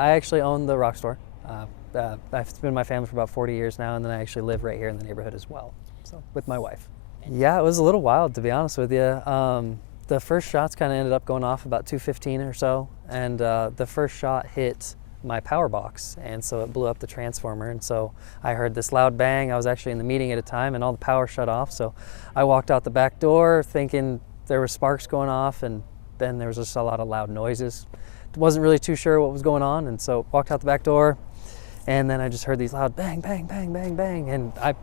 I actually own the rock store. I've been in my family for about 40 years now, and then I actually live right here in the neighborhood as well, so with my wife. Yeah, it was a little wild, to be honest with you. The first shots kind of ended up going off about 2:15 or so, and the first shot hit my power box, and so it blew up the transformer, and so I heard this loud bang. I was actually in the meeting at a time, and all the power shut off, so I walked out the back door thinking there were sparks going off, and then there was just a lot of loud noises. Wasn't really too sure what was going on, and so walked out the back door, and then I just heard these loud bang, bang, bang, bang, bang, and I,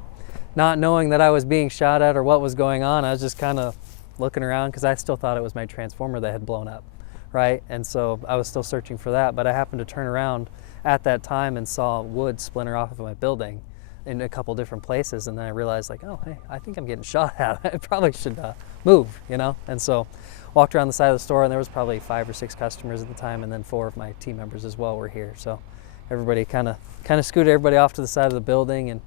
not knowing that I was being shot at or what was going on, I was just kind of looking around because I still thought it was my transformer that had blown up, right? And so I was still searching for that, but I happened to turn around at that time and saw wood splinter off of my building in a couple different places, and then I realized, like, oh, hey, I think I'm getting shot at. I probably should move, you know? And so walked around the side of the store, and there was probably 5 or 6 customers at the time, and then 4 of my team members as well were here. So everybody kind of scooted everybody off to the side of the building, and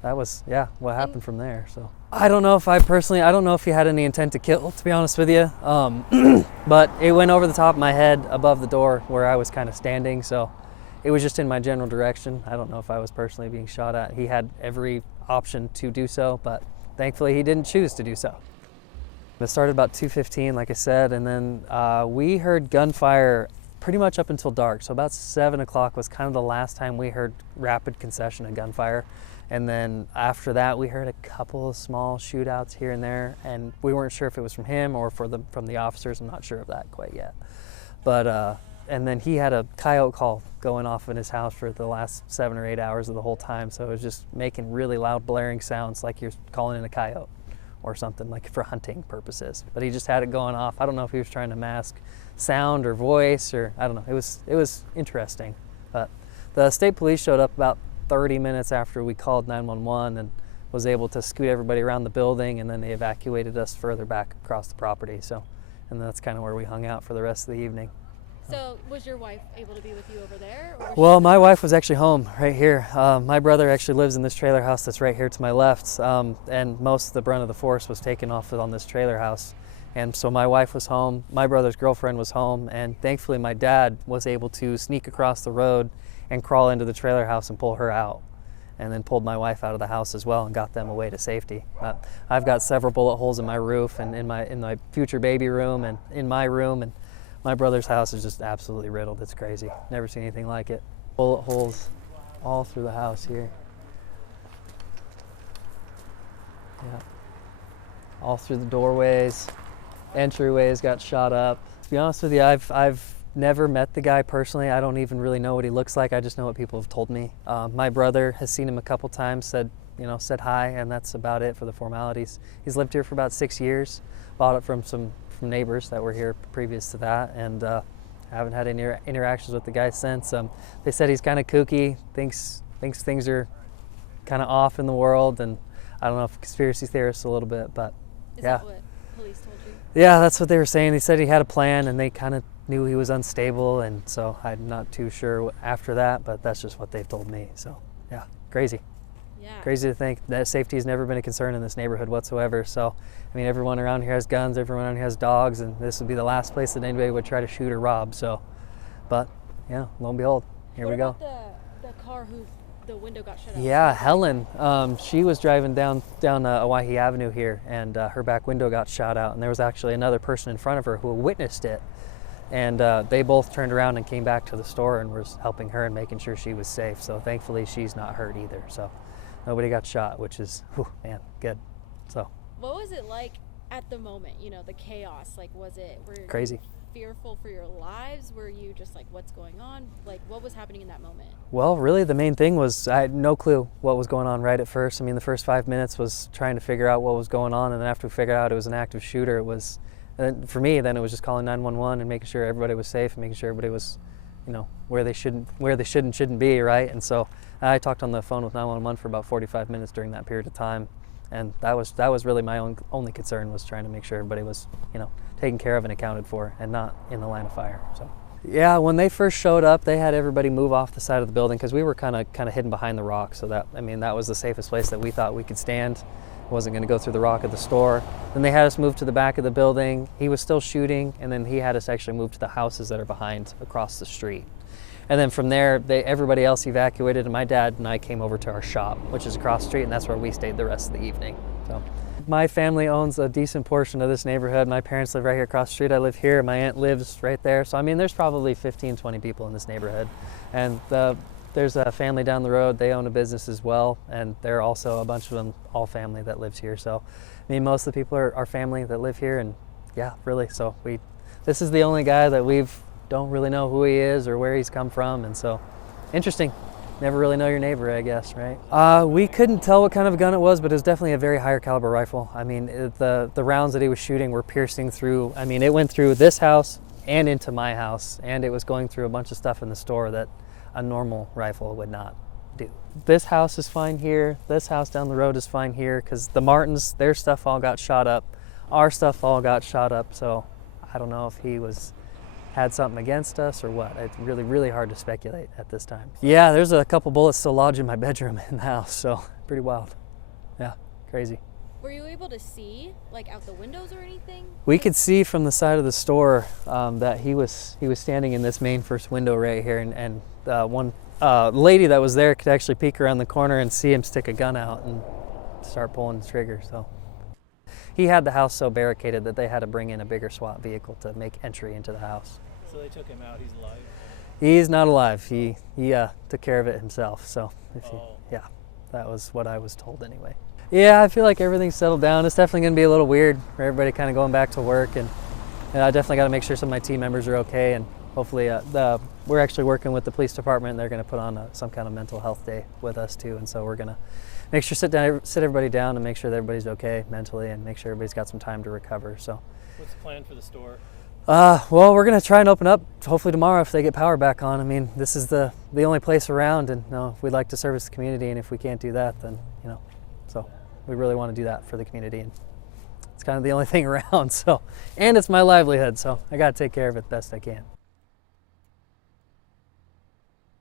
that was, yeah, what happened from there. So I don't know if he had any intent to kill, to be honest with you. But it went over the top of my head above the door where I was kind of standing. So it was just in my general direction. I don't know if I was personally being shot at. He had every option to do so, but thankfully he didn't choose to do so. It started about 2:15, like I said, and then we heard gunfire pretty much up until dark. So about 7 o'clock was kind of the last time we heard rapid concession of gunfire. And then after that, we heard a couple of small shootouts here and there, and we weren't sure if it was from him or from the officers. I'm not sure of that quite yet. But and then he had a coyote call going off in his house for the last 7 or 8 hours of the whole time. So it was just making really loud blaring sounds like you're calling in a coyote or something, like for hunting purposes. But he just had it going off. I don't know if he was trying to mask sound or voice, or I don't know. It was interesting. But the state police showed up about 30 minutes after we called 911 and was able to scoot everybody around the building, and then they evacuated us further back across the property. So, and that's kind of where we hung out for the rest of the evening. So was your wife able to be with you over there? Or well, my wife was actually home right here. My brother actually lives in this trailer house that's right here to my left, and most of the brunt of the force was taken off on this trailer house. And so my wife was home, my brother's girlfriend was home, and thankfully my dad was able to sneak across the road and crawl into the trailer house and pull her out, and then pulled my wife out of the house as well and got them away to safety. I've got several bullet holes in my roof and in my future baby room and in my room, and my brother's house is just absolutely riddled. It's crazy. Never seen anything like it. Bullet holes all through the house here. Yeah. All through the doorways, entryways got shot up. To be honest with you, I've never met the guy personally. I don't even really know what he looks like. I just know what people have told me. My brother has seen him a couple times, said hi, and that's about it for the formalities. He's lived here for about 6 years. Bought it from some neighbors that were here previous to that, and haven't had any interactions with the guy since. They said he's kind of kooky, thinks things are kind of off in the world, and I don't know if conspiracy theorists a little bit, but Is yeah. that what police told you? Yeah, that's what they were saying. They said he had a plan, and they kind of knew he was unstable, and so I'm not too sure after that, but that's just what they've told me. So yeah, crazy. Yeah. Crazy to think that safety has never been a concern in this neighborhood whatsoever. So, I mean, everyone around here has guns, everyone around here has dogs, and this would be the last place that anybody would try to shoot or rob. So, but yeah, lo and behold, here we go. What about the car who the window got shut out? Yeah, Helen, she was driving down Owyhee Avenue here, and her back window got shot out, and there was actually another person in front of her who witnessed it. And they both turned around and came back to the store and was helping her and making sure she was safe. So thankfully she's not hurt either. So nobody got shot, which is, whew, man, good. So What was it like at the moment? You know, the chaos. Like, were crazy. you fearful for your lives? Were you just like, what's going on? Like, what was happening in that moment? Well, really the main thing was I had no clue what was going on right at first. I mean, the first 5 minutes was trying to figure out what was going on, and then after we figured out it was an active shooter, it was, for me, then it was just calling 911 and making sure everybody was safe and making sure everybody was, you know, where they should and shouldn't be, right? And so I talked on the phone with 911 for about 45 minutes during that period of time, and that was really my only concern, was trying to make sure everybody was, you know, taken care of and accounted for and not in the line of fire. So yeah, when they first showed up, they had everybody move off the side of the building because we were kind of hidden behind the rock. So that, I mean, that was the safest place that we thought we could stand. Wasn't going to go through the rock of the store. Then they had us move to the back of the building. He was still shooting, and then he had us actually move to the houses that are behind across the street. And then from there, everybody else evacuated, and my dad and I came over to our shop, which is across the street, and that's where we stayed the rest of the evening. So my family owns a decent portion of this neighborhood. My parents live right here across the street. I live here. My aunt lives right there. So I mean, there's probably 15, 20 people in this neighborhood. And there's a family down the road. They own a business as well, and there are also a bunch of them, all family, that lives here. So I mean, most of the people are family that live here, and yeah, really. So this is the only guy that don't really know who he is or where he's come from, and so interesting. Never really know your neighbor, I guess, right? We couldn't tell what kind of a gun it was, but it was definitely a very higher caliber rifle. I mean, the rounds that he was shooting were piercing through. I mean, it went through this house and into my house, and it was going through a bunch of stuff in the store that a normal rifle would not do. This house is fine here. This house down the road is fine here, because the Martins, their stuff all got shot up. Our stuff all got shot up, so I don't know if he had something against us or what. It's really, really hard to speculate at this time. Yeah, there's a couple bullets still lodged in my bedroom in the house, so pretty wild. Yeah, crazy. Were you able to see, like, out the windows or anything? We could see from the side of the store that he was standing in this main first window right here, and one lady that was there could actually peek around the corner and see him stick a gun out and start pulling the trigger. So he had the house so barricaded that they had to bring in a bigger SWAT vehicle to make entry into the house. So they took him out. He's alive? He's not alive. He took care of it himself. So yeah, that was what I was told anyway. Yeah, I feel like everything's settled down. It's definitely going to be a little weird for everybody kind of going back to work, and I definitely got to make sure some of my team members are okay, and hopefully we're actually working with the police department, and they're going to put on some kind of mental health day with us too, and so we're going to make sure sit everybody down and make sure that everybody's okay mentally, and make sure everybody's got some time to recover. So what's the plan for the store? Well, we're going to try and open up hopefully tomorrow if they get power back on. I mean, this is the only place around, and we'd like to service the community, and if we can't do that, then so we really want to do that for the community, and it's kind of the only thing around. So, and it's my livelihood, so I got to take care of it best I can.